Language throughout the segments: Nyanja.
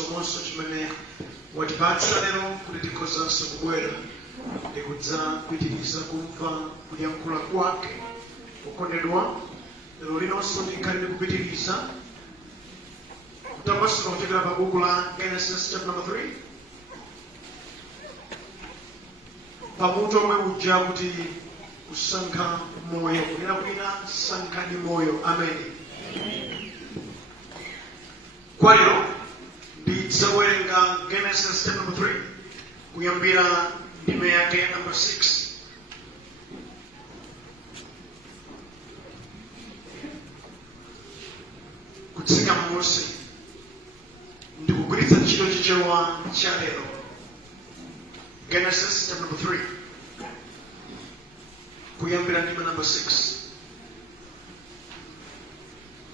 chisomonso chimene watipatsa lero kuti tikhozanso kubwera ndikudza kupitiriza kumva kuyankhula kwake. Okondedwa, lero linonso ndikhale ndikupitiriza kutambasula kuchokera pa buku la Genesis chapter number 3 pamutu omwe uja kuti kusankha moyo, kunena kwina sankhani moyo. Amen. Kwa lero ndidzawerenga Genesis chapter number 3 kuyambira ndime yake number 6. Kutsika Mose ndikugwiritsa ntchito chichewa cha lero. Genesis chapter number 3 kuyambira ndime number 6.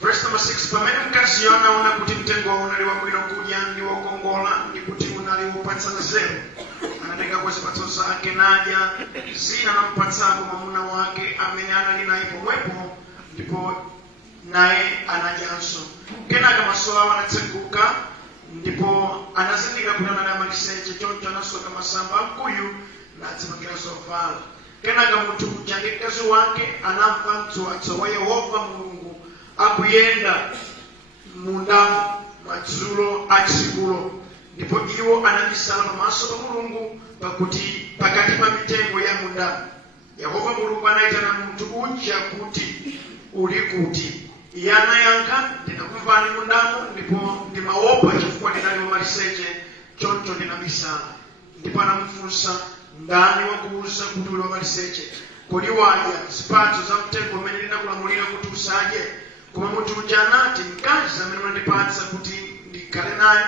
Verse number 6. Pamene mkazi anaona kuti mtengo unali wabwino kudya ndi wokongola ndi kuti unali wopatsa nzeru, anatenga kwa zipatso zake nadya, zina anamupatsako mwamuna wake amene anali naye pomwepo, ndipo naye anadyanso. Kenaka maso awo anatseguka, ndipo anazindikira kuti anali amaliseche. Choncho anasoka masamba amkuyu nadzipangira zovala. Kenaka munthu uja ndi mkazi wake anamva mtsowatso wa Yehova Mulungu akuyenda munda madzulo a tsikulo, ndipo iwo anabisala pamaso pa Mulungu pakati pa mitengo ya munda. Yehova Mulungu anayitana munthu uja kuti, uli kuti? Iye anayankha, ndinakumvani mundamo, ndipo ndimaopa chifukwa ndinali wamaliseche, choncho ndinabisala. Ndipo anamufunsa, ndani wakuwuza kuti uli wamaliseche? Kodi wadya zipatso za mtengo umene ndinakulamulira kuti usadye? Koma munthu uja anati, mkazi amene unandipatsa kuti ndikhale naye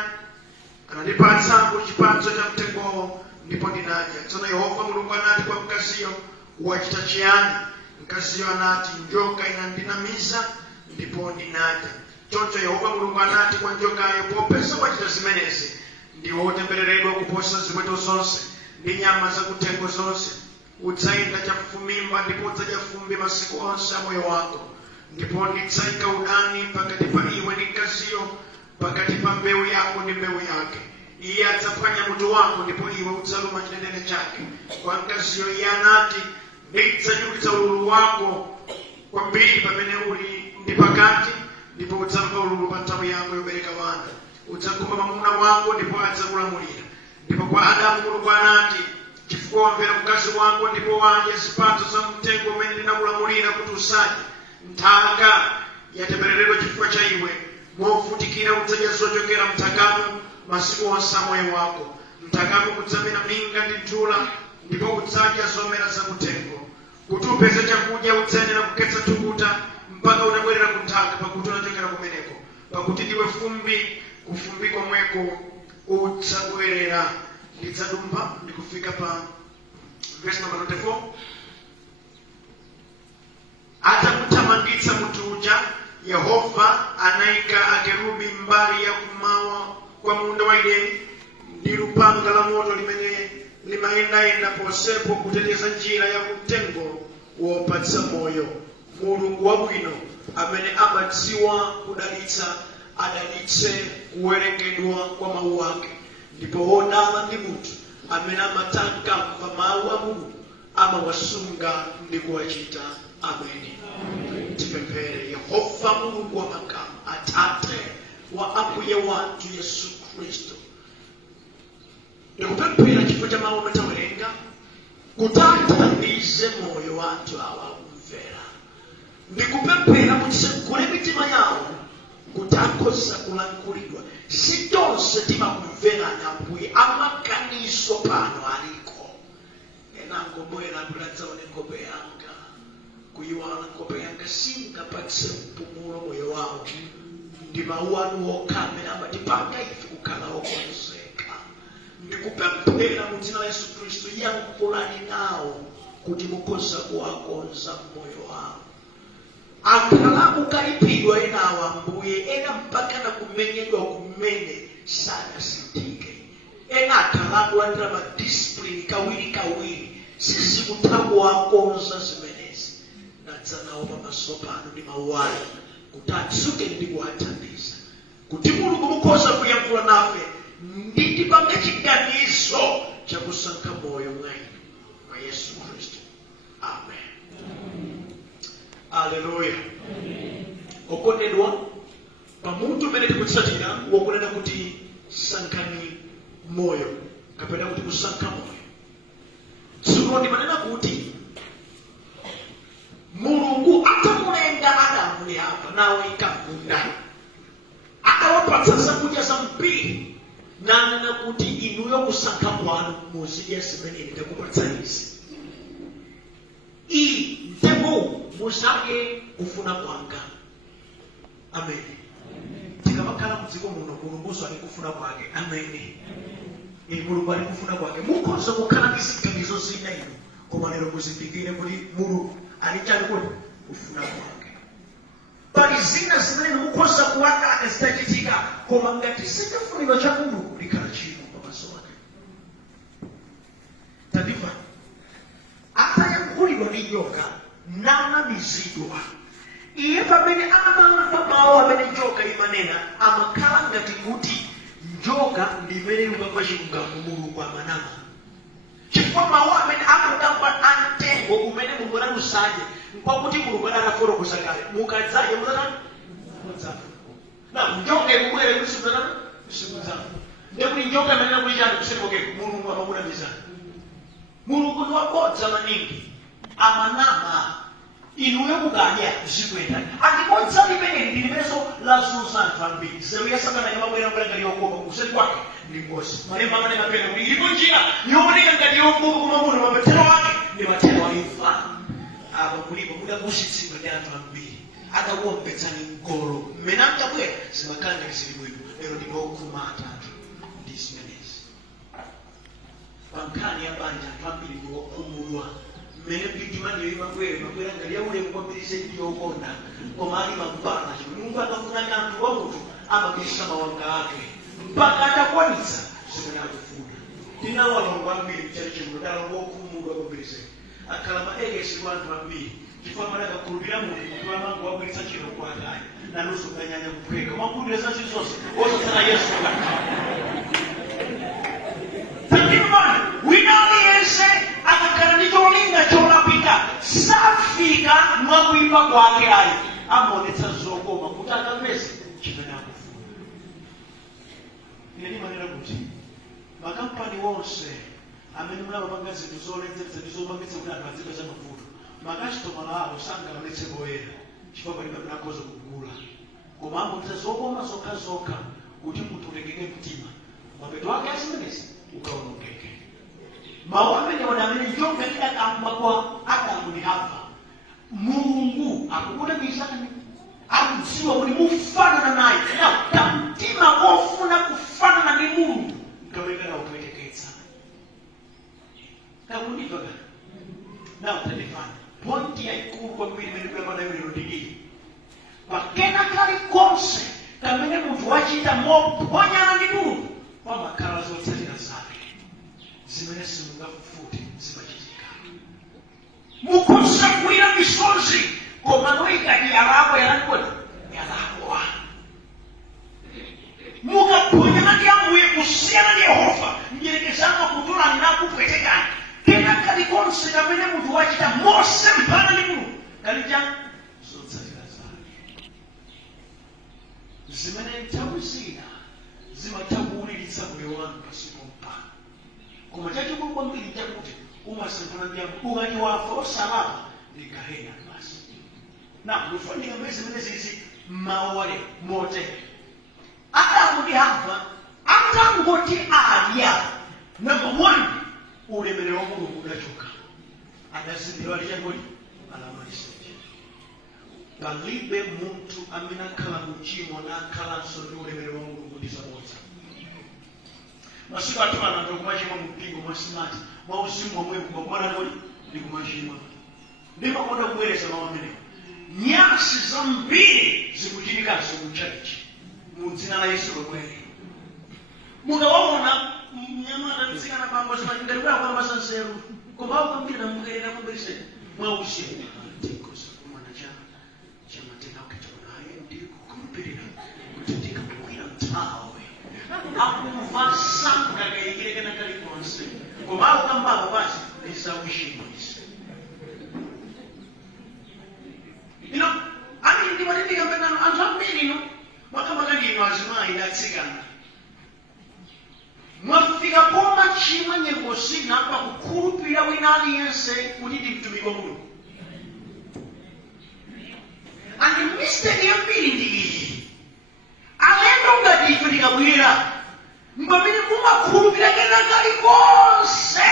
anandipatsako chipatso cha mtengowo, ndipo ndinadya. Tsono Yehova Mulungu anati kwa mkaziyo, wachita chiyani? Mkaziyo anati, njoka inandinamiza ndipo ndinadya. Choncho Yehova Mulungu anati kwa njokayo, popeza wachita zimenezi, ndiwe wotembereredwa kuposa ziweto zonse ndi nyama zakuthengo zonse. Udzayenda chafufumimba ndipo udzadya fumbi masiku onse a moyo wako. Ndipo ndidzayika udani pakati pa iwe ndi mkaziyo, pakati pa mbewu yako ndi mbewu yake. Iye adzaphwanya mutu wako, ndipo iwe udzaluma chinenene chake. Kwa mkaziyo iye anati, ndidzachulukitsa ululu wako kwambiri pamene uli ndi pakati, ndipo udzamva ululu pa nthawi yako yobereka wana. Udzakhumba mwamuna wako, ndipo adzakulamulira. Ndipo kwa Adamu Mulungu anati, chifukwa wamvera mkazi wako ndipo wadya zipatso za mtengo umene ndinakulamulira kuti usadye, nthaka yatembereredwa chifukwa cha iwe. Movutikira udzadya zochokera mthakamo masiku onse a moyo wako. Mthakamo mudzamera minga ndi nthula, ndipo udzadya zomera zakuthengo. Kuti upeze chakudya udzayenera kukhetsa thukuta mpaka utabwerera ku nthaka, pakuti unachokera kumeneko. Pakuti ndiwe fumbi, kufumbi komweko udzabwerera. Ndidzadumba ndikufika pa verse number 24. Atamuthamangitsa munthu uja, Yehova anayika akerubi mbali ya kumawa kwa munda wa Edeni ndi lupanga la moto limene limayendayenda ponsepo kuteteza njira ya mtengo wopatsa moyo. Mulungu wabwino amene amadziwa kudalitsa adalitse kuwerengedwa kwa mawu ake. Ndipo wodala ndi munthu amene amatamva mawu a Mulungu, amawasunga ndi kuwachita. Amen. Tipemphere. Yehova Mulungu wa makamu, Atate wa Ambuye wathu Yesu Kristo, ndikupemphera chifukwa cha mawu amatawerenga kuti athandize moyo wathu awa kumvera. Ndikupemphera mutsekule mitima yawo kuti akhoza kulankhulidwa. Si tonse timakumverani Ambuye, amakaniso pano aliko. Enangobwera kuladzaone nkhope yanga, kuyiwala nkhope yanga singapatse mpumulo moyo wawo. Ndi mawu anu okha amene amatipanga ife kukhala okonzeka. Ndikupemphera mu dzina la Yesu Kristo, yankhulani nawo kuti mukhoza kuwakonza moyo wawo. Akhala kukalipidwa enawo Ambuye, ena mpaka na kumenyedwa kumene sanasintike. Ena akhala kulandira madiscipline kawiri sizikutha kuwakonza zimenezi. Nadzanawo pamaso pano ndi mawu anu kuti atsuke ndi kuwathandiza kuti mulungu mukhoza kuyankhula nafe ndi tipange chiganizo chakusankha moyo mwa inu mwa Yesu Khristu. Amen. Haleluya. Okondedwa, pamuntu umene tikutsatira wakunena kuti sankhani moyo kapena kuti kusankha moyo. Tsono ndimanena kuti mulungu atamulenga Adamu ndi Hava nawe ikamunda akawapatsa zakudya zambiri nanena kuti inuyo kusankha kwanu muzidya zimene ndakupatsa izi. Mtengo muzadye kufuna kwanga. Amen. Tikamakhala mudziko muno mulungu ali kufuna kwake. Amen. Mulungu ali kufuna kwake. Mukhoza kukhala ndi ziganizo zina inu koma lero muzindikire kuti mulungu ali chali kuti kufuna kwake. Pali zina zimene mukhoza kuwakana zitachitika koma ngati sichifuniro cha mulungu likhala chimo pamaso ake. Tadiva atayankhulidwa ndi njoka nanamizidwa, iye pamene amamva mawu amene njoka imanena amakhala ngati kuti njoka ndi imene ikumva chilungamo mulungu amanama. Chifukwa mawu amene akukamba amtengo umene mulungu anamusadye mpakuti mulungu anafotokoza kale mukadzaye mudzafa. Na njoka ikubwera kuti simudzafa. Ndekuti njoka imanena kuti chani kusekoke mulungu amamunamizana. Mulungu ndi wabodza maningi amanama inuyo mukadya zikwenda andibodza limene ndilimeso lazunza anthu ambiri. Nzeru ya Satana imabwera ngati yokoma kuseri kwake ndi ngozi. Malemba amene mapena kuti ilipo njira yooneka ngati yokoma koma muno mapetero ake ndi matero aifa. Apa kulipo kuda kusitsidwa ndi anthu ambiri akakuombetsani mgolo mmene ankabwera zimakhala ngati zili bwino. Lero ndipo okhuma atatu ndi zimenezi. Pankhani ya banja anthu ambiri ndi okhumudwa mmene mpigimani mabwera ngati yaulemu kwambiri ndi yokonda koma ali makupana chimwe Mulungu akafuna kanthu wa munthu amabisa mawanga ake mpaka atakwanitsa zimene akufuna. Tinawo alongo ambiri mchalichi muno dala wokhumudwa kwambiri akhala maekesi kwa anthu ambiri chifukwa amene akakhulupirira munthu amango wabweretsa chino kwatayi nanunso kanyanya kuphweka makhulupirira zazi zonse osasana Yesu winali yense akakhala ndi cholinga cholapika safika mwakuipa kwake ayi amaonetsa zokoma kuti akapeze chimene akufuna. Ine ndimanena kuti makampani wonse amene munapanga zinthu zoledzeretsa ndi zopangitsa kuti anthu adzipeza mavuto makasitomala awo sangaonetse poyera chifukwa palibe amene akhoza kugula koma amaonetsa zokoma zokhazokha kuti munthu ulekeke mtima mapeto ake azimenezi ukaonongeke. Mawu amene amene njoka idakamba kwa Adamu ndi Hava mulungu akukulemizani akudziwa kuti mufanana naye na kamtima kofuna kufanana ndi mulungu mkawekana ukweteketsa kakundiva kana na utalifana pointi yaikulu kwambiri imene kulapanayo lero ndikili pakena kali konse kamene munthu wachita moponyana ndi mulungu pamakhala zotsatira zake zimene simungafute zimachitika. Mukhoza kuira misozi koma noikati yalakwa yalakwa mukaponyana ndi Ambuye kusiyana ndi Yehova njerekezanga kutula nakupwetekani kena kali konse kamene munthu wachita mose mpana ndi mulungu kalija zotsatira zake zimene nthawi zina zimathakuwuliritsa moyo wanu pasipo mpana koma chachikulu kwambiri chakuti umasankhana ndi Ambuye ukati wafa osalapa ndi gahena basi. Na kufanika mbezi zimene zizi mawale motere Adamu ndi Hava atangoti alya number 1 ulemerero wa Mulungu udachoka adazindikira ali chakoti alamaliseche. Palibe munthu amene akhala muchimo nakhalanso ndi ulemerero wa Mulungu ndi zabodza. Masiku atupana ndo kumachima mpingo mwasimati mwauzimu wamwe kumabwana kodi ndi kumachima ndipo koda kubwereza mawu amene nyasi zambiri zikuchitikanso muchalichi mu dzina la Yesu lomweli. Mukawaona mnyamata mtsikana bambo zimachingati kwa kwa masanseru koma kwambiri na mugerera kwambiri sene mwauzimu ndikosa kumwana chama tena ukachona naye ndi kukumpirira kutendeka kukwira akumva sanga kayikireke nakali konse komalo kambabo basi lisawishimwisi ani ndi matendeka mpengano anthu ambiri mwakamakandino azimayi datsikana mwafika poma chimwe nyengosi napa kukhulupirira wina aliyense kuti ndi mtumiki wa Mulungu. Andi mistake yambiri ndi iyi alendo ngati ife tikabwera mpamene mumakhulupirira kena kalikonse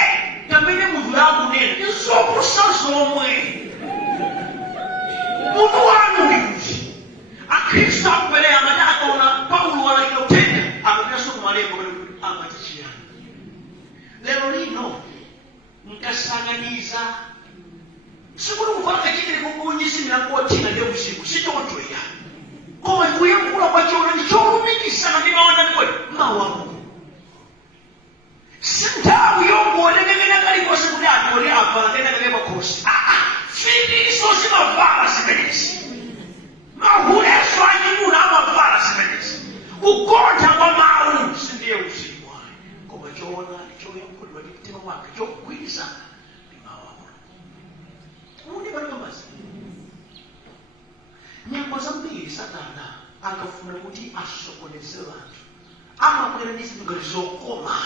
kamene munthu akunena ndi zopusa zomwe mutu wanu ndi kuti akhristu akupereka amati akaona Paulo walakira uthenga akupiranso kumalemba amati chiyani. Lero lino mkasanganiza sikuti kuvanga chitiri kukunyisira kothina ndi usiku sichoncho ya koma kuyankhula kwachiona ndi cholumikisana ndi mawu ako si nthawi yongoonekekena kalikonse kuti atoli avala kenakake pakhosi fitiso zimavala zimenezi mahuleso anyimuna amavala zimenezi kugontha kwa mawu sindiye usiku wayo koma choona choyankhulidwa ndi mtima wake chogwirizana ndi mawu ako uni palipambazi. Nyengo zambiri Satana akafuna kuti asokoneze anthu amabwera ndi zinthu ngati zokoma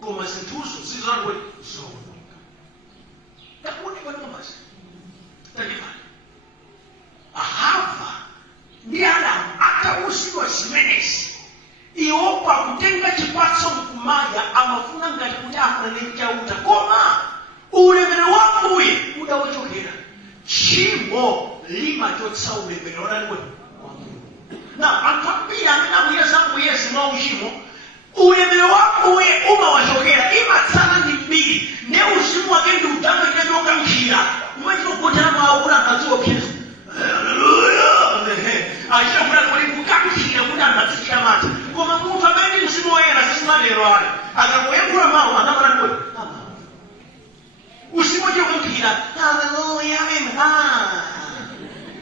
koma zinthuzo zizanwe zovuta takuni palipambazi tandipani Ahava ndi Adamu atawusidwa zimenezi iwo pakutenga chipatso mkumaya amafuna ngati kuti afanane chauta koma ulemerero wa Ambuye udawachokera. Tchimo limachotsa ulemerero wa Mulungu. Na anthu ambiri amene akuyera za muyezi mwa uchimo ulemerero wa Ambuye umawachokera imatsala ndi mbiri ndi uzimu wake ndi udambe kinachonga mchira umachitogotera maawula akadziopyeza achitafuna kuti kukamchira kuti angatsichira mati koma munthu amene ndi mzimu woyera sisimalero ali akakuyankhula mawu akamala kuti usiku chikumbukira haleluya amen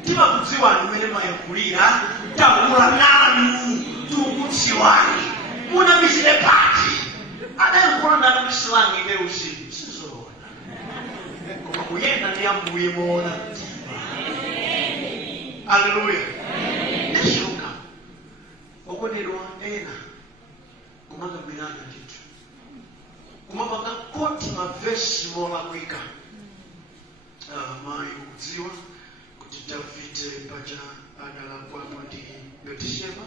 timakudziwani mmene mayankhulira takula nanu tikudziwani munamisire pati adayankhula nanu misilangi ibe usiku sizoona koma kuyenda ndi Ambuye moona mtima. Haleluya. Neshoka okondedwa ena kumagambirana ndithu kumapanga koti mavesi molakwika mayi kudziwa kuti Davide paja adalakwapo ndi Betisheba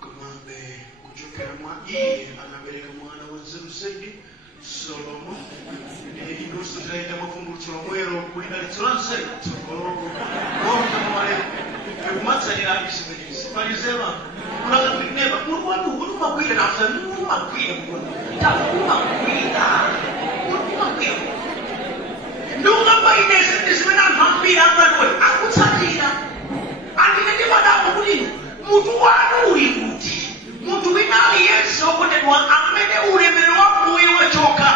komabe kuchokera mwa iye anabereka mwana wa nzeru zaidi Solomo inonso taita mavumbulutso lomwelo kulidalitso la nzeru tsogoloko monga mwalero ekumatsalira abisimenezi palizema kulakapineba kulwanu ulumakwira nafsa ulumakwira takumakwira ulumakwira ndungamba inese ndisimena anthu ambiri ambatwe akutsatira andinende padapo kuti mutu wanu uli kuti munthu wina aliyense okondedwa amene ulemerero wa Ambuye wachoka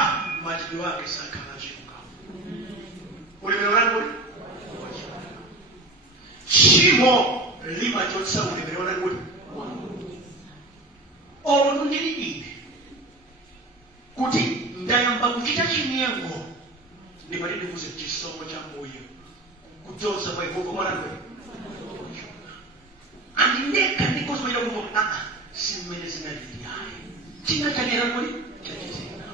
machitidwe ake sakhala chilungamo. Ulemerero wanu uli wachoka. Tchimo limachotsa ulemerero wanu uli ono ndili ine kuti ndayamba kuchita chinyengo ndipati ndikuze chisomo cha Ambuye kudzoza kwa Yehova mwana andindeka ndikozwera kumoka simene zinaliliyaye chinachanera kuli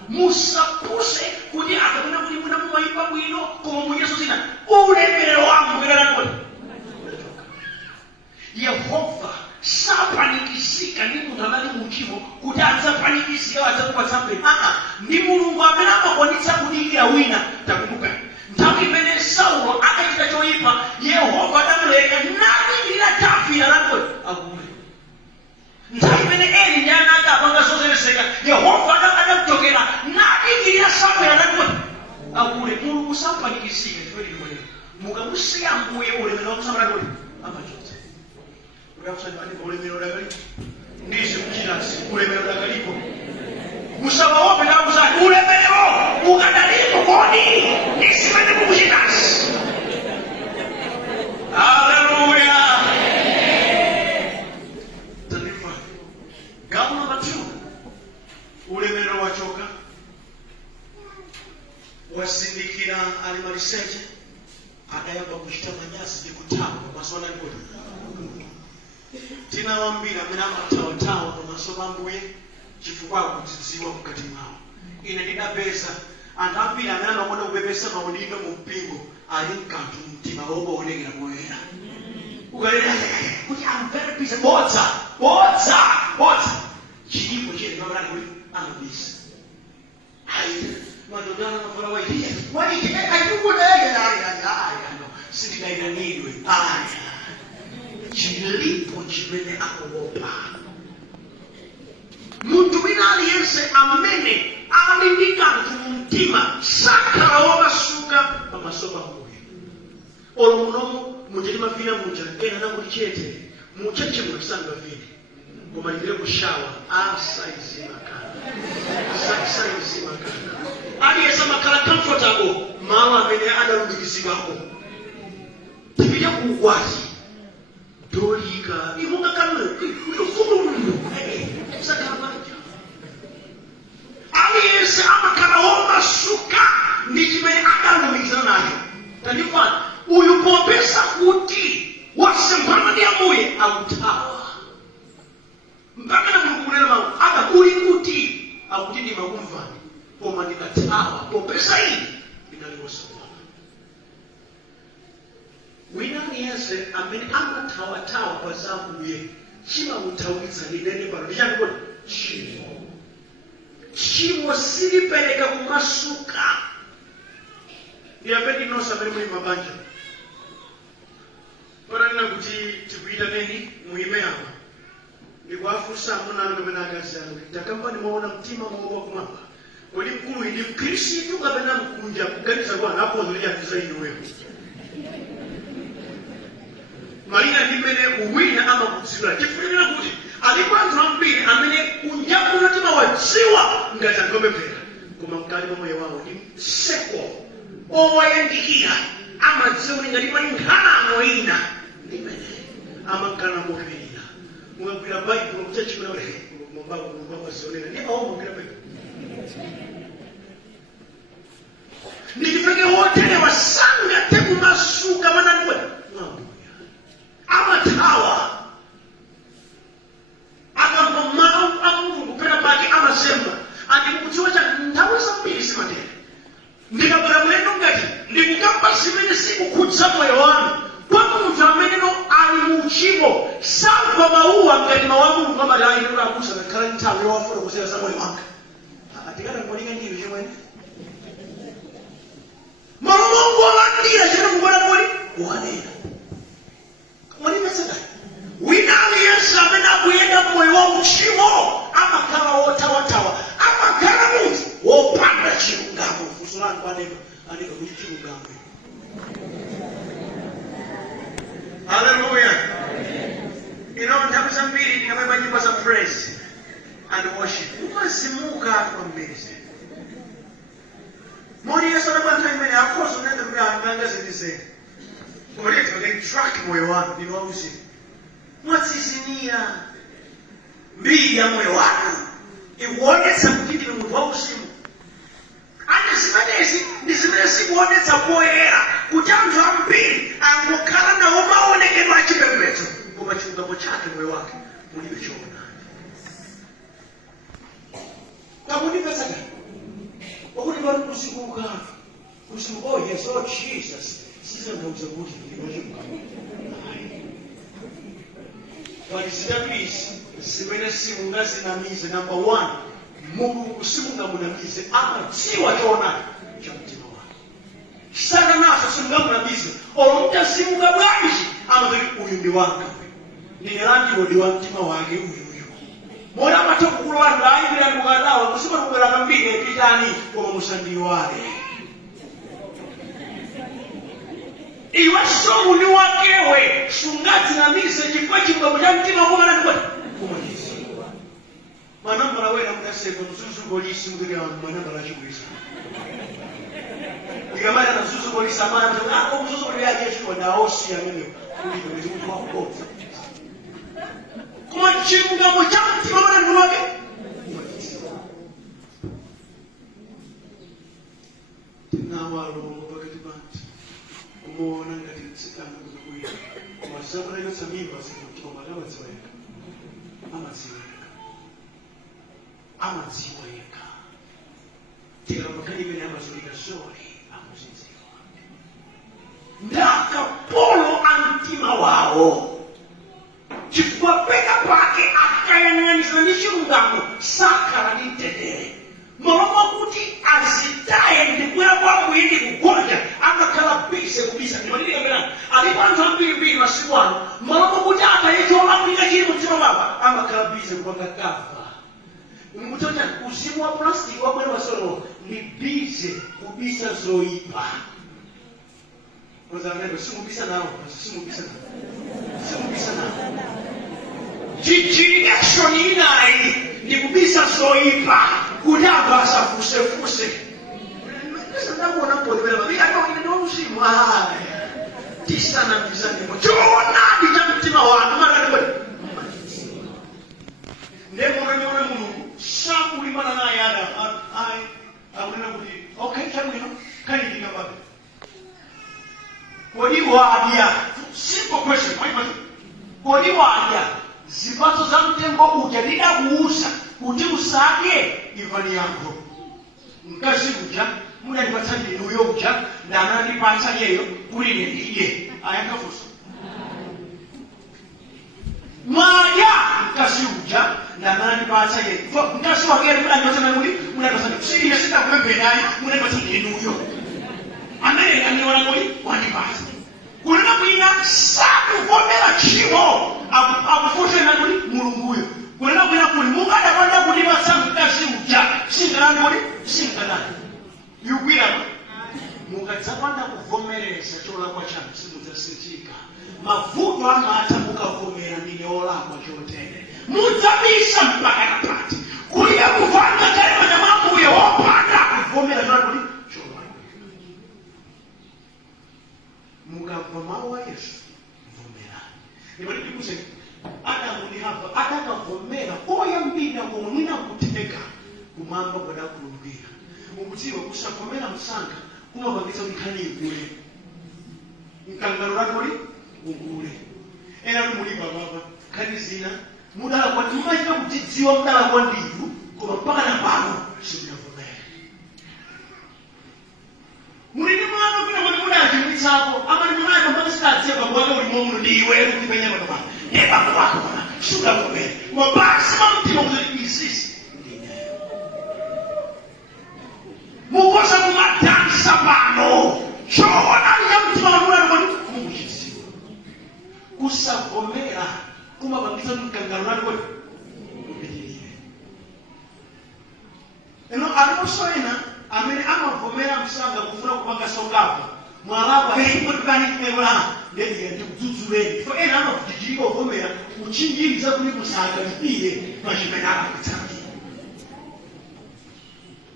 musapuse kuti akabona kuti muna mumayipa bwino koma munyeso zina ulemerero wangu kuli Yehova sapanikizika ndi munthu amene muchimo kuti adzapanikizika adzakupatsa mbere ndi Mulungu amene amakwanitsa kudikira wina. Takumbuka nthawi imene Saulo akachita choyipa Yehova adamuleka nadikira Davide lakoli akule. Nthawi imene Eli ndi ana ake apanga zozereseka Yehova adamuchokera nadikirira Samueli lakoli akule. Mulungu sapanikizika chifukwa chimwene mukamusiya Ambuye ulemerero wakusamala lakoli amachotsa. Ulemerero dakalipo ndisi kuchitasi ulemerero dakalipo musabawope nakuzati ulemerero ukadalipo kodi nisimene kukuchitasi. Haleluya. Gamu wachoka wasindikira ali maliseche adayamba kuchita manyasi ndikutawa maswana ngoti tinawambira mwina amatawatawa pamaso pa Ambuye chifukwa akudzidziwa mkati mwawo. Ine ndidapeza anthu ambiri amene amakonda kupepesa maudindo mu mpingo ali mkanthu mtima wobaonekera moyera ukalera kuti I'm very busy bodza chilipo chene mabalani kuti amabisa ayi madodana mafala waitiye ayikulegeayano sindikairanidwe aya chilipo chimene akuopa muntu wina aliyense amene ali ndi kanthu mu mtima sakhala womasuka pamaso pa Ambuye. Olo munomu muja timavina muja ena nakuti chete mucheche mulisangavine koma ndile kushawa asaizimakana aliyesa makhala comfortable malo amene adalumikizikako tipita kuukwati dolika imungakano aliyese amakhala womasuka ndi chimene adalumikizana nacho. Tandifana uyu popesa kuti wasemphana ndi Ambuye akuthawa mpaka nakukunena mawu akakuli kuti akuti ndimakumvani koma ndikathawa popesa ili ndinaliwosapana. Wina aliyense amene amathawathawa pa za Ambuye chimamuthawitsa ndinene pano ndichakukona chimo silipereka kumasuka. Ndiyapeni nosa amene muli mabanja pananena kuti tikuyitaneni muime apa ndikuwafunsa amuna anu kapena akazi anu kuti takamba ndimaona mtima mwawo kumwamba kodi mkulu ndi mkhristu kapena mkunja kuganiza kwa anaponzerera inuyo malina ndi mmene uwina amakudziwira chifukwa kuti alipo anthu ambiri amene kunja kuno timawadziwa ngati angopemphera koma mkati mwa moyo wawo ndi mseko owayandikira amadziwa ngati pali nkhalamo ina ndimene amakana mopirira mukagwira baibulo kuchachimuna mumbaazionera ndi awomogera baibulo ndikipeke woterewa sangathe kumasuka mananiwe Ambuye amathawa akamva mawu a Mulungu kupera pake amasemba andikukudziwa cha nthawi zambiri simatera ndikabwera mlendo ngati ndikukamba zimene sikukhudza moyo wanu kwa munthu ameneno ali mu uchimo samva mawuwa ngati mawu a Mulungu amati ayi kuti akusa kakhala nthawi yowafuna kusera za moyo wanga ndikatangolika ndiyo chimwene malolongo olandira chene kubona kodi wanena mwanimesakali wina aliyense amene akuyenda moyo wa uchimo amakhala wothawathawa amakhala munthu wopanda chilungamo fusulani kwaneka kuti chilungamo. Hallelujah. Nthawi zambiri ndikamaipa nyimbo za praise and worship umazimuka kwambiri moni Yesu anamwantha imene akhoza unenda kuti angangazendizeni koma leti pakaitrack moyo wanu ndinu wauzimu mwatsiziniya mbiri ya moyo wanu ikuonetsa kuti ndinu munthu wauzimu. Andi zimenezi ndi zimene zikuonetsa poyera kuti anthu ambiri angokhala nawo maonekedwe achipembedzo koma chilungamo chake moyo wake mulibe choonadi. Kamundipesaka wakuti vari kusikuka kusimuka oh yes oh Jesus sizangauza kuti walizidabisi zimene simungazinamize. Number 1 Mulungu simungamunamize amadziwa choonadi cha mtima wake sana naso simungamunamize olomta simunga bwanji amati uyu ndi wanga ndine landilodi wa mtima wake uyu mona matokukulwa ndayimbira mukadawa kusima tukubera kambiri epitani koma musandiwale iwe somuni wakewe sungazinamize chifukwa chilungamo cha mtima kumanyisa manambala wena mukaseka mzuzugolisi mukiri wantu manambala achikuisa ikamana na mzuzugolisa manja mzuzugoli yake chikwa naosi amene kulipe kuti kuti wakukoza kuma chilungamo cha mtima wake walo pakati panti kumuona ngati mtsikana kuzokuita masakula yotsa mimba zikutima amadziweka amadziweka tira makani imene amazulika zole amuzinziwa ndakapolo amtima wawo chifukwa peka pake akayang'anizana ndi chilungamo sakhala ndi mtendere maloma kuti azitaye ndikuya kwa mwini kugonja amakhala bise kubisa ndimandikamera alipo anthu ambirimbiri masiku ano maloma kuti atayecho akulika chili mtima baba amakhala bise kupanga kafa mkuchota uzimu wa plastiki wa mwene wasolo ni bise kubisa zoipa wazanendo simubisa nao Reaction inayi ni kubisa zoipa kudaba safuse nisa ndabona mpolebela babika ndo uzimu tisa na mizani mo chona dija mtima wanu mara ndemo nyona mungu shamu limana na yada akunena kuti okay chamwino kanidinga babe kodi wadia simple question kodi wadia zipatso za mtengo uja lidakuuza kuti usake imvani yako mkazi uja munandipatsa ndinuyo uja ndanandipatsa yeyo kuli ndiye ayakafusa mwaya mkazi uja ndanandipatsa yeyo mkazi wakere munandipatsa nani munandipatsa ndiye sitakumembenayi munandipatsa ndinuyo amene aniona kuti wandipatsa kulina kwina sakuvomera chimo akufute na kuti mulunguyo kulina kwina kuli mungadakwanda kuti vasamukasi uja singalani kuti singalani yukwira mukadzakwanda kuvomereza cholakwa chanu simudzasichika mavuto amata mukavomera ndine olakwa chotere mudzabisa mpaka napati kuya kuvanga kalimanya mwamuye wopanda kuvomera chona kuti cholakwa mukabva mawu wa Yesu vomerani ndikuti Adamu ni hapa adakavomera oyambira komwe mwina kuteka kumamba kwadakulungika mukutiwa kusavomera msanga kumapangitsa kuti nkhani igule mkangano lakoli ugule era kumulipa baba nkhani zina mudala kwa timachita kutidziwa mudala kwa ndivu koma mpaka na pano simudavomera mulini mwana kuna kuti mudachimwitsako amati munayo pambati sitadziwa pakuwaka uli momwe ndiwe kutipenya pano pano nebabu wako wana sudavomera mabasi mamtima kuti isisi mukosa kumadansa pano choona likamtima lamula likoni munguchisiwa kusavomera kumapangitsa mkangano nani kodi kupitirire eno aliponso ena amene amavomera msanga kufuna kupanga songapo mwalapa kutipanikimekulana ndediya ndikudzudzuleni fo ena amavutichirika uvomera kuchinjiriza kuti musanga lipire pachimenala kutsambi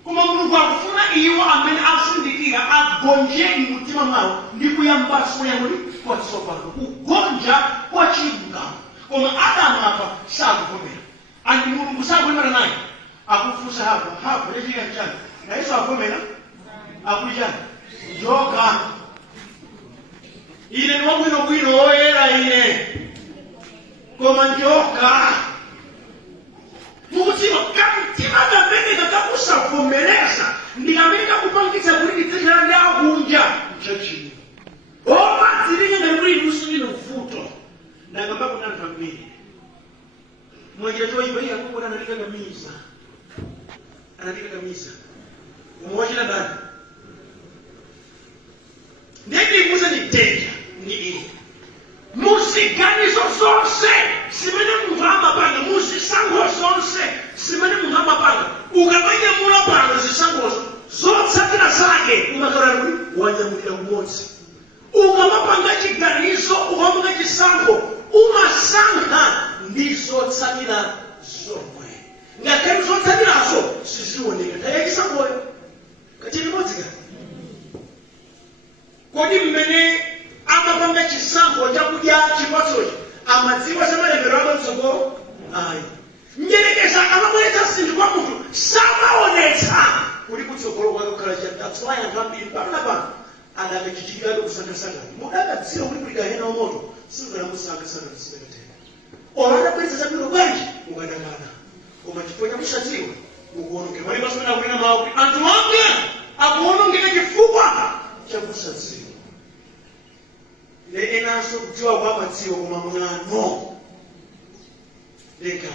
koma mulungu akufuna iwo amene asindikira agonjeni mtima mwawo ndi kuyambaso yakuti kwatsopano kugonja kwa chilungamo koma Adamu apa sakuvomera andi mulungu sakulemera naye akufunsa hapa lechika chani na Yesu avomera akulichani njoka ine ni wabwinobwino oyera ine koma njoka mukutima kamtima kamene kakakusavomereza ndi kamene kakupangitsa kuti nditsekera ndi akunja mchachini omadzilinga ngati kuti inusunino mfuto ndangamba kuti anthu ambiri mwenjera choyipa iye akukona analikakamiza umuwachita ndani ndikuuza ni danger ni iyi muziganizo zonse simene munthu amapanga muzisankho zonse simene munthu amapanga ukamanyamula pano zisankhozo zotsatira zake umakhala kuti wanyamulira umodzi ukamapanga chiganizo ukamapanga chisankho umasankha ndi zotsatira zomwe ngakhale zotsatirazo sizioneka taye chisankhoyo kachili modzi ka kodi mmene amapanga chisankho chakudya chipatsochi amadziwa zamalembero amatsogolo ayi njerekeza amabweretsa sinthu kwa munthu samaonetsa kuti kutsogolo kwake kukhala that's why anthu ambiri pano pano adakachitikirabe kusangasangana mudakadziwa kuti kuli gehena wamoto simukanamusangasangana simenetera olo adabweretsa zabwino bwanji mukadakana koma chifukwa chakusadziwa mukuonongeka pali pasomena kunena mawu kuti anthu anga akuonongeka chifukwa chakusadziwa le enanso kudziwa kwa madziwa koma mwano leka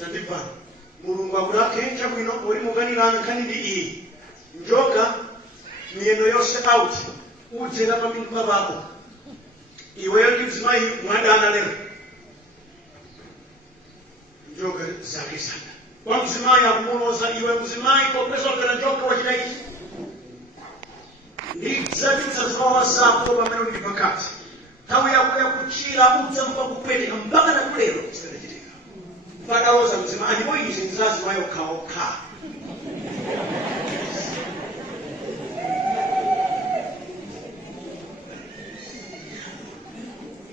tandipano mulungu akuti chabwino uli mukanirana nkhani ndi iyi njoka miyendo yonse out udzera pamimba pako iweyo ndi mzimayi mwadana lero njoka zake sana kwa mzimayi akumuloza iwe mzimayi popeza wakana njoka wachita ichi ndidzachitsa ziwawa zako pamene uli pakati nthawi yako yakuchira udzamva kupweteka mpaka nakulero zikanachitika padaloza mzimayi ndipo izi ndizazimayi okhaokha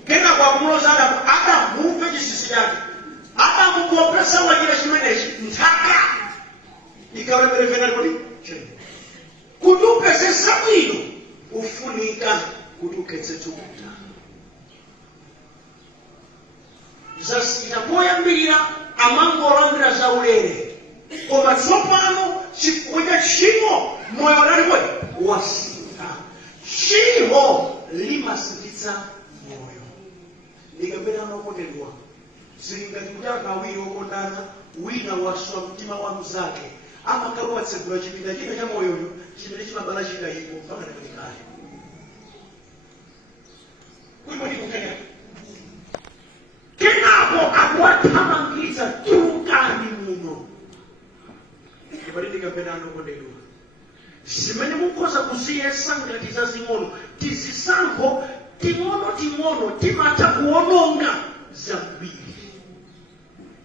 kena kwa kumuloza adamupe chisisi chake adamukopesa wachira chimenechi nthaka ikawalemerevena kuti chino kuti upezesa bwino ufunika kuti uketse chukuta zasita poyambirira amangolambira zaulere koma tsopano chifukwa cha tchimo moyo unalipo wasintha tchimo limasintitsa moyo likapena anokondedwa zilingati kuti anthu awiri okondana wina waswa mtima wa mzake amakhala watsegula chipinda china cha moyoyo chimene chimabala chikayipo mpaka ndakalikale kuimodikukanya kenapo akuwathamangitsa tulukani muno ipati ndikapena anokondedwa zimene mukhoza kuziyesa ngati zazing'ono tizisankho ting'ono timatha kuwononga zambiri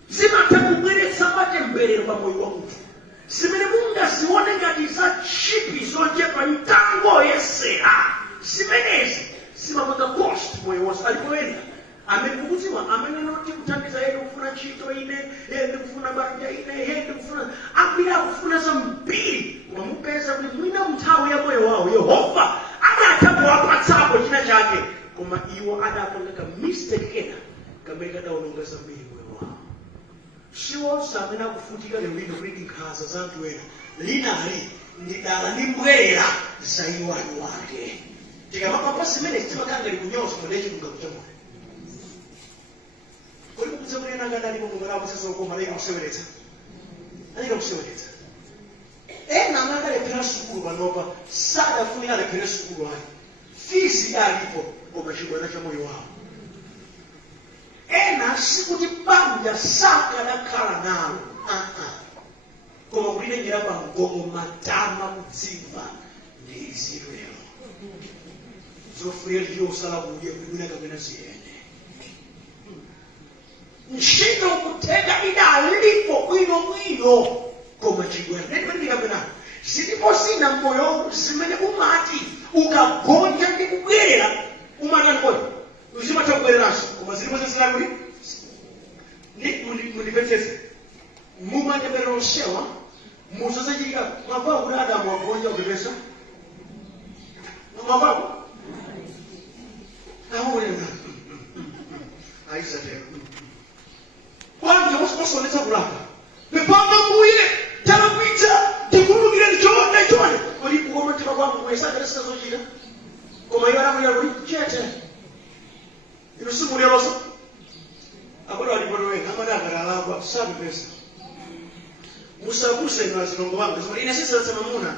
zimatha kubweretsa matemberero pa moyo wa munthu zimene mungazione ngati za chipi zochepa mtango yesera zimenezi zimapanga cost moyo wonse alipoenda amene kukudziwa amene noti kuthandiza yeye kufuna ntchito ine yeye ndikufuna banja ine yeye ndikufuna ambiri akufuna zambiri wamupeza kuti mwina nthawi ya moyo wawo yehova adatha kuwapatsapo china chake koma iwo adapanga ka mistake kena kamene kadawononga zambiri moyo wawo siwonse amene akufutika lero kuti nkhanza za anthu ena linali ndidala limbwerera za iwani wake tikamapapa zimene timakanga likunyoza modechilunga kuchamoyo kuli kukuza kuti ena akadalipo mungalapo sazokoma alayika kuseweretsa ena amakalepera sukulu panopa sadafunira alephere sukulu ayi fizi alipo koma chibwana cha moyo wawo ena sikuti banja sakanakhala nalo koma kulilengera pa mgomo matama kudzimva ndi izilwero zofuya liyosala kudya kulibwina kapena ziyene ntchito kuteka idalipo bwinobwino koma chibwana ndikapena zilipo zina mmoyo zimene umati ukagonja ndi kubwerera umatani kodi uzimatha kubwereranso koma zilipo zazilakuli mundipetsese mumatemberero mshewa musazachitika mwavaa kuti adamu wagonja kupepesa mwavako amuonena aisatero kwanja usonetsa kulaka pepamba mbuye talakwitsa ndikulukire ndichone kodi kukomateka kwangu kuyesakalesisazochita koma iwo anamulira kuti chete ino simulialoso akodo alipotoweka amadakatalapo sapepesa musabuse ino azilongo wangu zimati ine sisatsa mamuna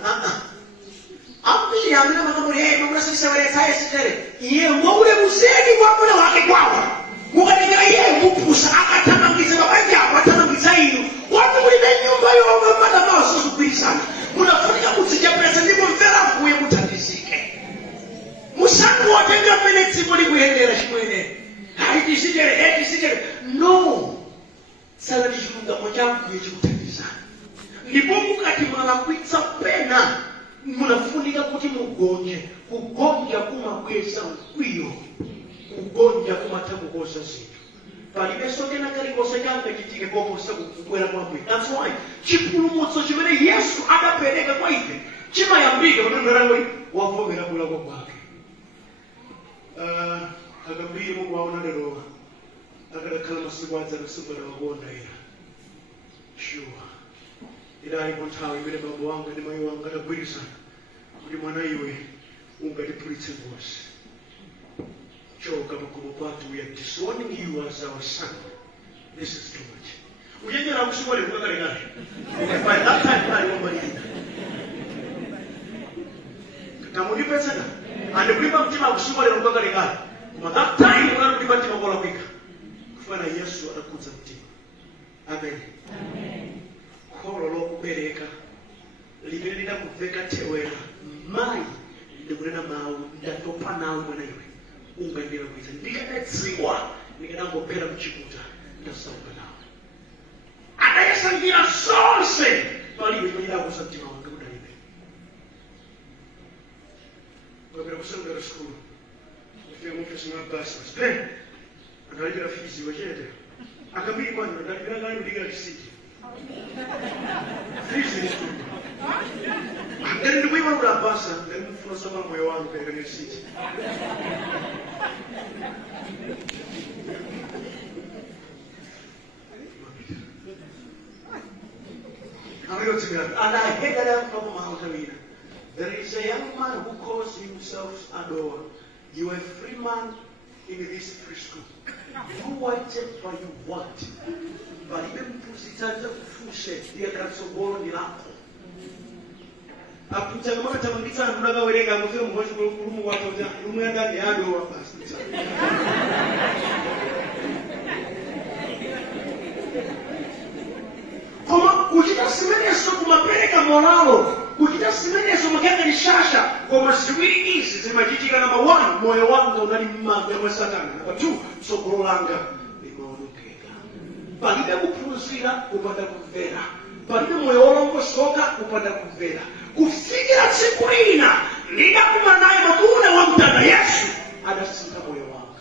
ambiri amene makamuli mamuna siseweretsa ayesitere iye waule museni kwamuna wake kwawa mukatekera iye mupusa akathamangitsa mabanjapo athamangitsa inu watu mulibe nyumba yomwe madamaso zikugwirizana munafunika kudzichepetsa ndipo mvera mbuye muthandizike musango watenga mmene dziko likuyendera chimwene tisitere no salati chilungamo cha mbuye chikuthandizana ndipo mukati mwalakwitsa pena munafunika kuti mugonje kugonja kumabweza mkwiyo kugonja kumatha kukosa zinthu palibe sokena kalikonse kangachitike koposa kubwera kwa mbuye. That's why chipulumutso chimene yesu adapereka kwa ife chima yambika kuti mndarangoli wavomera kulakwa kwake. Akambiri Mungu waona lero akadakhala masiku adza kusubira wakuona ira. Sure. Ila alipo nthawi imene baba wanga ndi mayi wanga atagwirizana kuti mwana iwe ungatipulitse ngozi. Choka pakomo kwathu, we are disowning you as our son. This is too much. Ujenjera kusukole kukakalekale. By that time I won't believe it. Kamunipesana. And kulipa mtima kusukole kukakalekale. But that time kulipa mtima kwa kwika. Kufana Yesu atakuza mtima. Amen. Amen. Kholo lokubereka limene linakuveka tewera mayi ndikunena mawu ndatopa nawe mwana iwe ungaendera kuita ndikadadziwa ndikanangophera mchikuta ndasauka nawe adayasangira zonse palibe chonyakuza mtima wanga kudalibe kwapera kusondera sikulu kufika mufesi mabasa sipe andalipira fizi wachete akambiri kwanu andalipira kanu ndikalisiji fizi ni sikulu then we were a bus and then for someone we want to pay a seat. And I heard that from Mount Arena. There is a young man who calls himself Adore. You are a free man in this free school. Do whatever you want. But even Pusitaja Fushe, the Agrasobor Milako. Aputanga mama tamangitsa ndaka werenga mufiro mhozi kulumu watoja lumwenda ndi ado wa pastor. Koma kuchita simeneso kumapereka moralo, kuchita simeneso makanga lishasha, koma ziwiri izi zimachitika number 1 moyo wanga unali mmanga mwa Satana. Number 2 tsogolo langa limaonekera. Palibe kuphunzira kupanda kumvera. Palibe moyo wolongosoka kupanda kumvera. Kufikira tsiku lina ndinakuma naye makuna wa mtanda Yesu adasinga moyo wanga.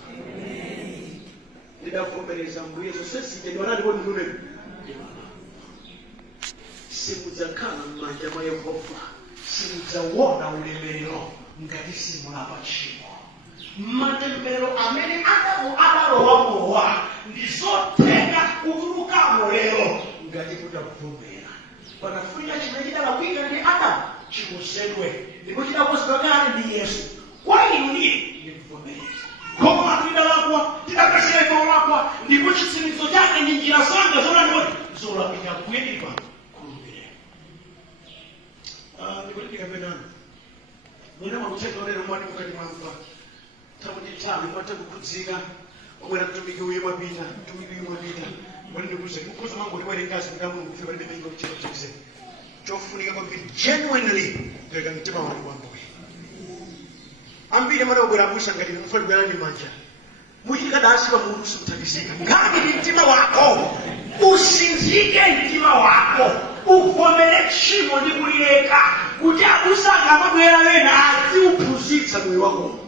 Ndidavomereza mbuye zonsezi ndi wanali woni nune. Simudzakhala m'manja mwa Yehova, simudzawona ulemerero ngati simulapa tchimo. Matemberero amene Adamu adalowa ndizotenga kutulukamo lero ngati kutavomera. Panafunika chimene chidalakwika ndi Adamu chikusedwe ndipo chidakonzedwa kale ndi Yesu. Kwa inu ndi mvomerezi. Koma tidalakwa tidakasira ife olakwa ndipo chitsimikizo chake ndi njira zanga zonanoti zolapika kuyedipa kulumbire. Ndikulitika penana. Mwina mwakucheka olero mwani mukati mwamva. Tamuti tabi mwate kukudzika. Omwera mtumiki uye mwapita. Mtumiki uye mwapita. Mwani ndikuze. Kukuza mangu liwele ngazi mdamu mkufika ndi mingo kucheka chekise. Chofunika kwambiri genuinely kuweka mtima wanu kwa Mungu. Ambiri mwana ogwerabusa ngati mfali gwelani manja. Muchika dansi wa Mungu simtakisika. Ngati mtima wako usinzike mtima wako uvomere tchimo ndi kulileka kuti akusanga mabwera wena aziuphunzitsa moyo wako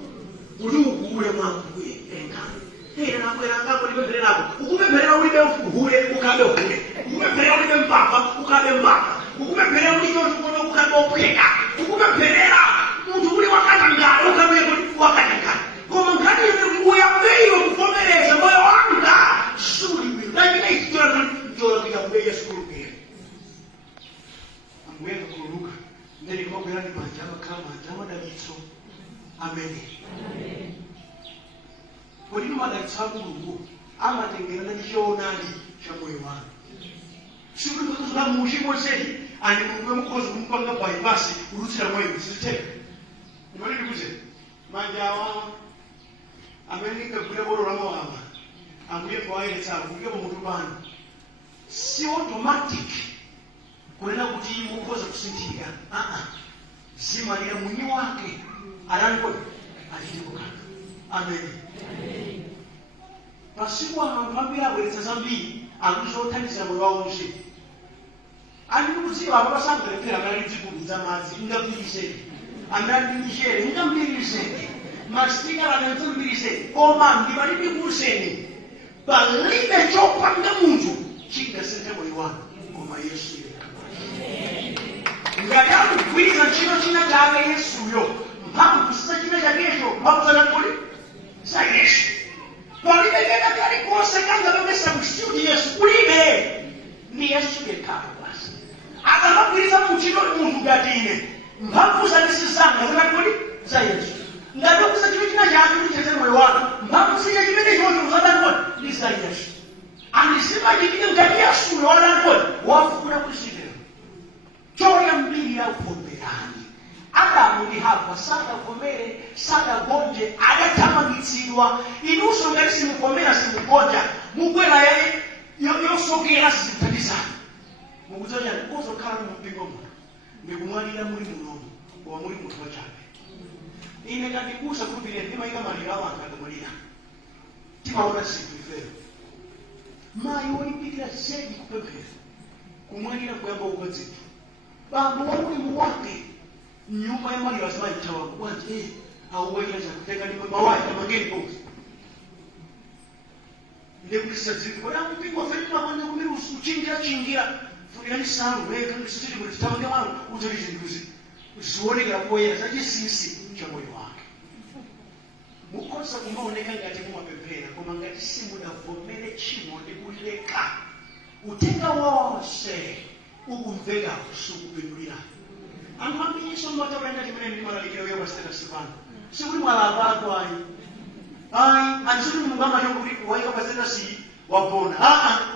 kuti ukule mwambuye enga nakwera ngako ndipemphererako ukupempherera ulibe uhule ukabe uhule ukupempherera ulibe mpamba ukabe mpamba ukupempherera ulibe ufukono ukabe ophweka ukupempherera munthu uli wakatangala ukabe wakatangala koma ngati uyambeyo kuvomereza moyo wanga suliwe ndayina ichitora kuja kubeya sikulupira ambuyenga kululuka ndeni kumakwera ni manja amakhala manja amadalitso. Amen. Kodi madalitso a Mulungu amatengera ndi choonadi cha moyo wanu. Sikuti kuzuka muchimo sedi ani Mulungu mukhoza kumpanga bypass kulutsira moyo siziteka. Ndimene ndikuze manja awa amene ngagwira bolo la mawamba ambuye kwayeretsa kuike pamutu panu. Si automatic kunena kuti mukhoza kusinthika. Zimalira mwini wake alango achitikuka. Amen. Pasipo amambiri abweretsa zambiri akuzothandizira moyo wawo onse. Ani kuziwa abasangalephera kali dzikudza madzi ngakuyise. Andani njere ngambirise. Mastika ananzumbise koma ndibalibi kuseni. Balibe chopanga munthu chingasintha moyo wanu koma Yesu yekha. Ngati kugwiriza ntchito china chake Yesuyo mphamvu zisa china chakecho mphamvu zakakuli za Yesu palibe kena kalikonse kangapepesa mshuti Yesu kulibe ni Yesu yekhayo basi akamagwiriza muntchito munthu ngati ine mphamvu zandisizanga zakakuli za Yesu ngatokusa chino china chake kucheze moyo wako mphamvu zija chimene choncho zadakoni ndi za Yesu andisipachitike ngati Yesuyo wadakoni wafuna kuchitira choya mbili ya uvomberani Adamu ndi Hawa sadavomere sadagonje adathamangitsidwa inunso ngati simuvomera simugonja mubwera yosokera sizikuthandizana mukuzonya kuzokhala mumpingo muno ndikumwalira muli munomu koma muli munthu wachabe ine kandikusa kupirira ndimayika maliro awanga akamwalira timaona zinthu ifero mayi wolimbikira zedi kupemphera kumwalira kuyamba ukwadzinthu bambo wa ulimu wake nyumba ya maliro azimayitawa kwanje auwekera chakutenga nimwe mawayi amangeni kozi ndekuisa dziko kodi ampingo afaitimapanja kumiri uchingira funira nisalu weka ndisitiri kuti tamange mwana utali zinthuzi zionekera poyera sachisisi cha moyo wake mukhoza kumaoneka ngati mumapemphera koma ngati simudavomere tchimo ndi kulileka utenga wonse ukumveka sukupindulira anthu ambiri somataulenda chimene ndimalalikira uya pasitera sipano sikuti mwalapatu ayi andisoti mulungu amati kuti waika pasitera si wagona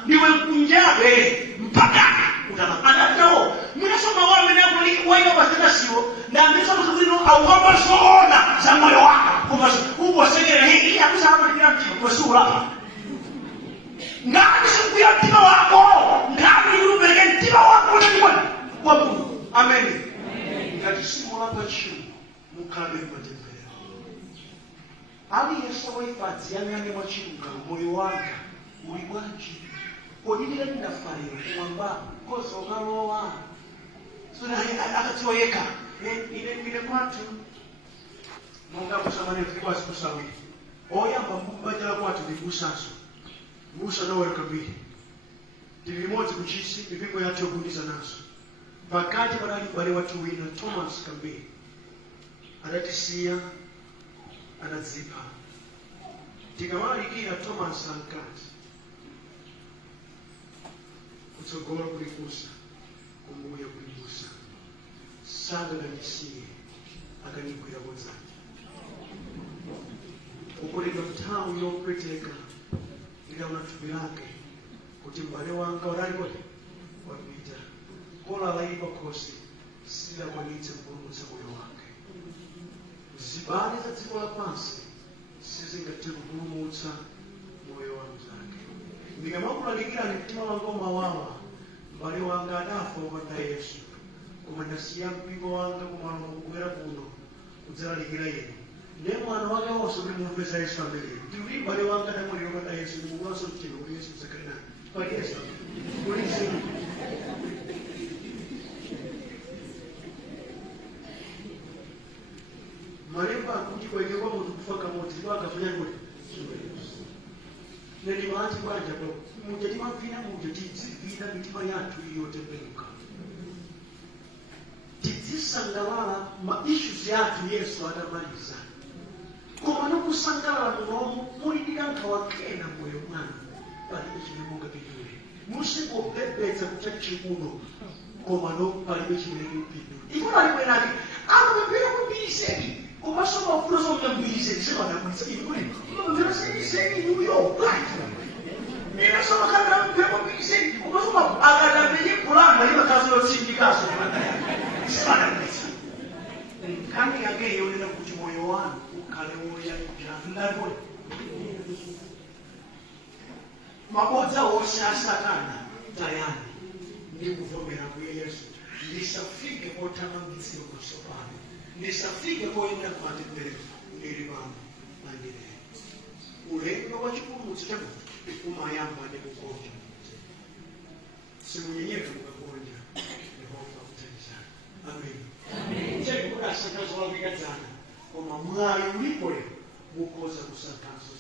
ndiwe mkunjabe mpaka utamapandatawo munasoma wamene waika pasitera siwo ndandisomazino aukapazoona za moyo wako koma ukosekera hii akusamalikira mtima kwesulapa ngati sikuya mtima wako ngati upereke mtima wako ndikoni kwa Mungu amen ngati simulapa chimo mukhalabe mpatembera ali Yesu waifadzi yanyane mwachilunga moyo wanga uli bwanji kodilira ndinafariro kumwamba koza ukalowa sona akatiwa yeka ine kwatu monga kusamane kwa sikusawili oyamba mbajala kwatu ndikusaso Musa nawe kabiri tilimoti kuchisi mipingo yatu yokundiza naso pakati wale watu wina Thomas kabiri adatisiya adadzipa tikamalikira Thomas ankati kutsogora kulikusa kumuya kulikusa sadanisiye akanigwira bozani ukoleka mtawu yopweteka ila unatubi lake kuti mbale wanga walaliwote wapita kola laipa kosi sila kwanitse mpulumutsa moyo wake zibale za dziko lapansi sizingathe kupulumutsa moyo wa mzake ndikamakulalikira ni mtima wanga umawawa mbale wanga adafa upanda Yesu koma ndasiya mpingo wanga kumalo kubwera kuno kudzalalikira yenu ne mwana wake wose kuti mumupeza Yesu amene tuli mbale wanga namwalira upanda Yesu ndikukulanso mtima kuti Yesu msakalina kwa Yesu kulisi malemba kuti kwaike kwa munthu kufa kamodzi ndipo akafanya kuti neni maati bwanja bro muja timavina muja tidzivina mitima yathu yotembenuka tidzisangalala maissues yathu Yesu adamaliza koma nokusangalala munomu mulidira nkhawakena moyo mwanu palibe chimene mungapindule musingobebedza kuchachi kuno koma no palibe chimene mupindule ipo palibe nati amapempera kumbiyiseni koma somafuna somuyambiyiseni semadamwitsa ivi kuti mapempera seyiseni yuyo ina somakanda mpempera kumbiyiseni koma soma akadamenye kulamba imakazi yotsindikaso semadamwitsa nkani yake yonena kuti moyo wanu ukhale woyanja ndalipole mabodza wose a Satana tayani ndi kuvomera kwa Yesu ndisafike pothamangitsidwa kusopano ndisafike poyenda matembere ndili pano mandire ulendo wa chipulumutso cha munthu umayamba ndi kugonja simunyenyeka mukagonja Yehova akuthandizani amen cheri kudasakazolapikadzana koma mwayi ulipo lero mukhoza kusankhanso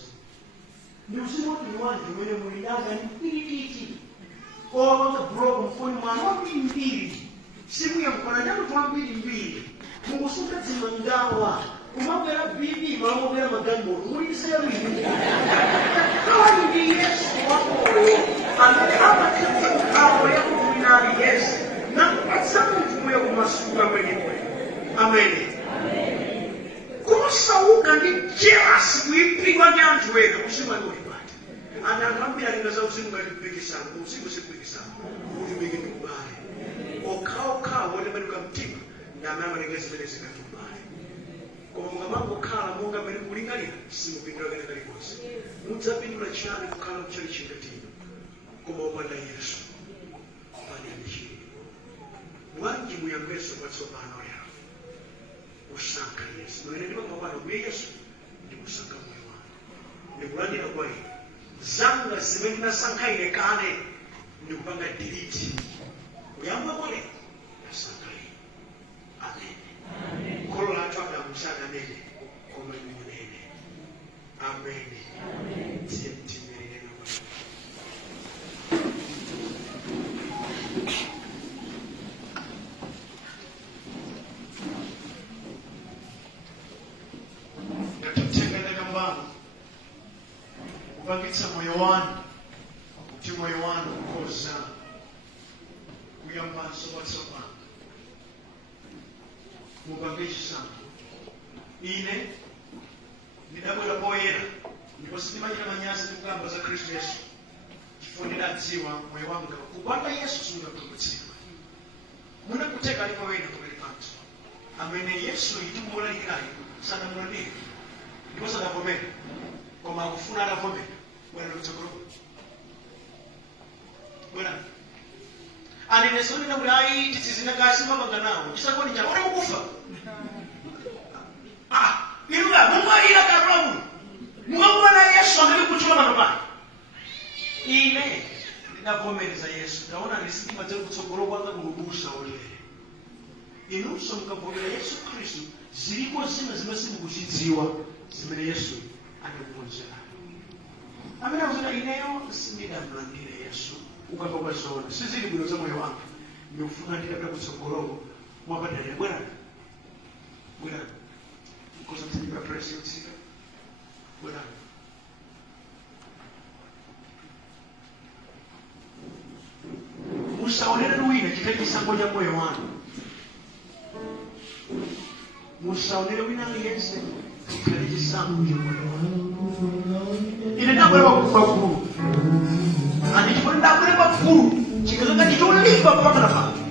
ndi usimoti ni wanje umene mulinaga ni mpirikiti koma mablogo mfoni mwana wambiri simuye mkola manadamu twambiri mukusuka zimangawa kumabwera bibi malomobwera magambo muliseyo bibi kawani ndi Yesu wakoyo amene amathetsa nkhawa yakuminali Yesu nakupatsa munthu moyo kumasuka kwenikweni. Ameni. Kusauka ndi jealous kuipigwa ndi anthu ena kusima ndi ulipati. Anthu ambiri alinga za usiku ngalipikisana usiku sikupikisana kuti biki ndi kubale okhaokha wotembenuka mtima ndi amene amalengeza zimene zikatubale. Koma mukamangokhala monga mmene mulingalira simupindula kene kalikonse. Mudzapindula chani kukhala mchali chingatino koma opanda Yesu palibe chili. Wanji muyambeso patsopano yawo kusankha Yesu. Mwene ndi mapapano mwe Yesu ndi kusankha moyo wanu ndikulandira kwa ine zanga zimene nasankha ine kale ndikupanga delete kuyamba kole nasankha ine. Amen. Kholo lathu adamusaka nene koma munene. Amen. Tiye mtimirire nawe. Kupangitsa moyo wanu kuti moyo wanu ukoza kuyambanso patsopano mupange chisankho. Ine ndidabwera poyera ndipo sindimachita manyazi ndi kukamba za Khristu Yesu chifukwa ndidadziwa moyo wanga kupanda Yesu sungapulumutsidwa. Munakuteka alipo wena kumene panso amene Yesu itumulalikirayo sanamulandire ndipo sadavomera koma akufuna atavomera bwana lutsogolo bwana anenesonena kuti ayi tizizinakasi mapanga nawo chisakoni chako uli mukufa iluka mumwalira kapula muno mukamuona Yesu amene kuchula manopani. Ine ndinavomereza Yesu ndaona ndisitima dzeri kutsogolo kwanga kulubusa olere. Inunso mukavomera Yesu Khristu ziliko zina zimene simukuzidziwa zimene Yesu anakukonzera. Amene akuti ineyo sindidamlandire Yesu ukamba kwazona sizili bwino za moyo wanga ndikufuna ndikapita kutsogolo mwapadalira bwana because mtendika presi yotsika bwana musaonere wina chikali chisango cha moyo wanu. Musaonere wina aliyense chikali chisango cha moyo wanu. Ine ndabwera pakulu. Andi chifukwa ndabwera pakulu chikazanga chicholimba mpaka na pano.